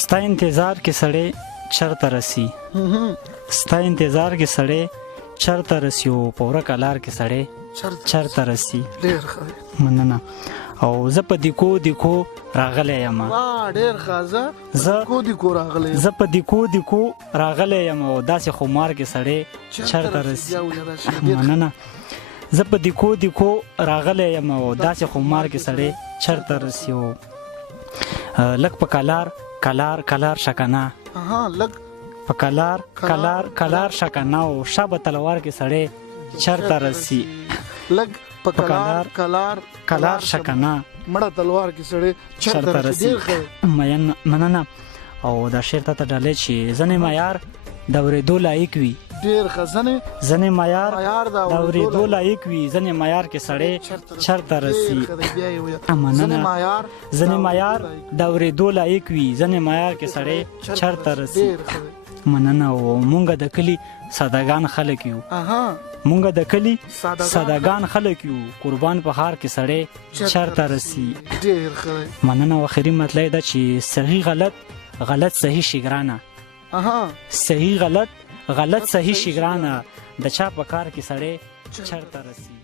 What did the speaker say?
ستا انتظار کې سړی چرته رسی ستا انتظار کې سړی چرته رسی او په ورکه لار کې سړی چرته رسی. ډېر ښه دی. مننه. او زه په دیکو راغلی یم. ډېر ښه. زه په دیکو راغلی یم او داسې خمار کې سړی چرته رسی. مننه. زه په دیکو راغلی یم او داسې خمار کې سړی چرته رسی. او لږ په کلار شکنه لږ په کلار شکنه او شابه تلوار کې سړی چرته رسی. لږ په کلار شکنه مړه تلوار کې سړی چرته رسی. مننه. او دا شعر ته ډالۍ چې ځنې معیار د اورېدو لایق وي. ډېر ښه. ځنې معیار د اورېدو لایق وي. ځنې معیار کې سړی چرته رسی. مننه. ځنې معیار د اورېدو لایق وي. ځنې معیار کې سړی چرته رسی. مننه. او مونږ د کلي سادهګان خلک یو. قربان په ښار کې سړی چرته رسی. مننه. او اخري مطلب دا چې صحیح غلط صحیح شګرانه. صحیح غلط صحیح شګرانه د چا په کار کې سړی چرته رسی.